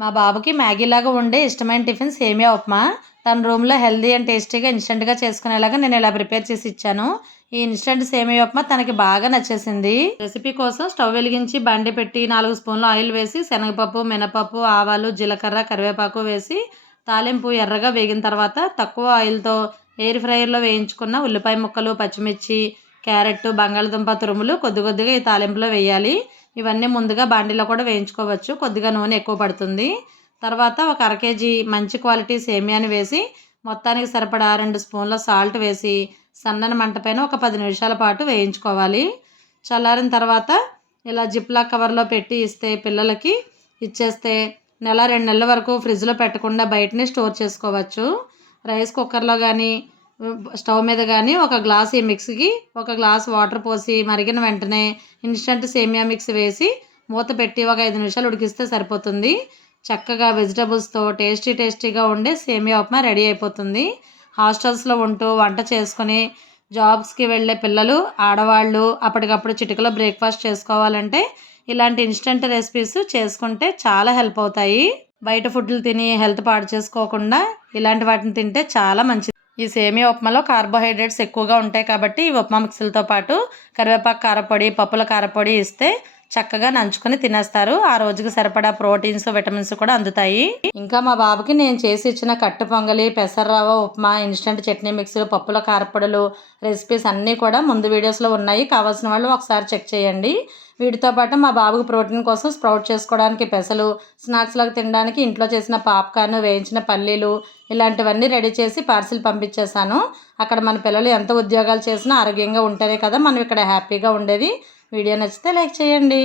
మా బాబుకి మ్యాగీలాగా ఉండే ఇష్టమైన టిఫిన్ సేమియా ఉప్మా. తన రూమ్లో హెల్దీ అండ్ టేస్టీగా ఇన్స్టెంట్గా చేసుకునేలాగా నేను ఇలా ప్రిపేర్ చేసి ఇచ్చాను. ఈ ఇన్స్టెంట్ సేమియా ఉప్మా తనకి బాగా నచ్చేసింది. రెసిపీ కోసం స్టవ్ వెలిగించి బండి పెట్టి 4 స్పూన్లు ఆయిల్ వేసి శనగపప్పు, మినపప్పు, ఆవాలు, జీలకర్ర, కరివేపాకు వేసి తాలింపు ఎర్రగా వేగిన తర్వాత తక్కువ ఆయిల్తో ఎయిర్ ఫ్రైయర్లో వేయించుకున్న ఉల్లిపాయ ముక్కలు, పచ్చిమిర్చి, క్యారెట్, బంగాళదుంప తురుములు కొద్ది కొద్దిగా ఈ తాలింపులో వేయాలి. ఇవన్నీ ముందుగా బాండీలో కూడా వేయించుకోవచ్చు. కొద్దిగా నూనె ఎక్కువ పడుతుంది. తర్వాత ఒక అర కేజీ మంచి క్వాలిటీ సేమియాని వేసి మొత్తానికి సరిపడా 2 స్పూన్ల సాల్ట్ వేసి సన్నని మంట పైన ఒక 10 నిమిషాల పాటు వేయించుకోవాలి. చల్లారిన తర్వాత ఇలా జిప్లా కవర్లో పెట్టి ఇస్తే పిల్లలకి ఇచ్చేస్తే నెల 2 నెలల వరకు ఫ్రిడ్జ్లో పెట్టకుండా బయటనే స్టోర్ చేసుకోవచ్చు. రైస్ కుక్కర్లో కానీ స్టవ్ మీద కానీ ఒక గ్లాస్ ఈ మిక్స్కి ఒక గ్లాస్ వాటర్ పోసి మరిగిన వెంటనే ఇన్స్టంట్ సేమియా మిక్స్ వేసి మూత పెట్టి ఒక 5 నిమిషాలు ఉడికిస్తే సరిపోతుంది. చక్కగా వెజిటబుల్స్తో టేస్టీగా ఉండే సేమియా ఉప్మా రెడీ అయిపోతుంది. హాస్టల్స్లో ఉంటూ వంట చేసుకొని జాబ్స్కి వెళ్ళే పిల్లలు, ఆడవాళ్ళు అప్పటికప్పుడు చిటికలో బ్రేక్ఫాస్ట్ చేసుకోవాలంటే ఇలాంటి ఇన్స్టంట్ రెసిపీస్ చేసుకుంటే చాలా హెల్ప్ అవుతాయి. బయట ఫుడ్లు తిని హెల్త్ పాడు చేసుకోకుండా ఇలాంటి వాటిని తింటే చాలా మంచిది. ఈ సేమియా ఉప్మాలో కార్బోహైడ్రేట్స్ ఎక్కువగా ఉంటాయి కాబట్టి ఈ ఉప్మా మిక్స్లతో పాటు కరివేపాకు కారపొడి, పప్పుల కారపొడి ఇస్తే చక్కగా నంచుకొని తినేస్తారు. ఆ రోజుకి సరిపడా ప్రోటీన్స్, విటమిన్స్ కూడా అందుతాయి. ఇంకా మా బాబుకి నేను చేసి ఇచ్చిన కట్టు పొంగలి, పెసరరవ్వ ఉప్మా, ఇన్స్టంట్ చట్నీ మిక్స్, పప్పుల కారపొడులు రెసిపీస్ అన్నీ కూడా ముందు వీడియోస్లో ఉన్నాయి. కావాల్సిన వాళ్ళు ఒకసారి చెక్ చేయండి. వీటితో పాటు మా బాబుకి ప్రోటీన్ కోసం స్ప్రౌట్ చేసుకోవడానికి పెసలు, స్నాక్స్లకు తినడానికి ఇంట్లో చేసిన పాప్కార్న్, వేయించిన పల్లీలు ఇలాంటివన్నీ రెడీ చేసి పార్సిల్ పంపించేశాను. అక్కడ మన పిల్లలు ఎంత ఉద్యోగాలు చేసినా ఆరోగ్యంగా ఉంటేనే కదా మనం ఇక్కడ హ్యాపీగా ఉండేది. వీడియో నచ్చితే లైక్ చేయండి.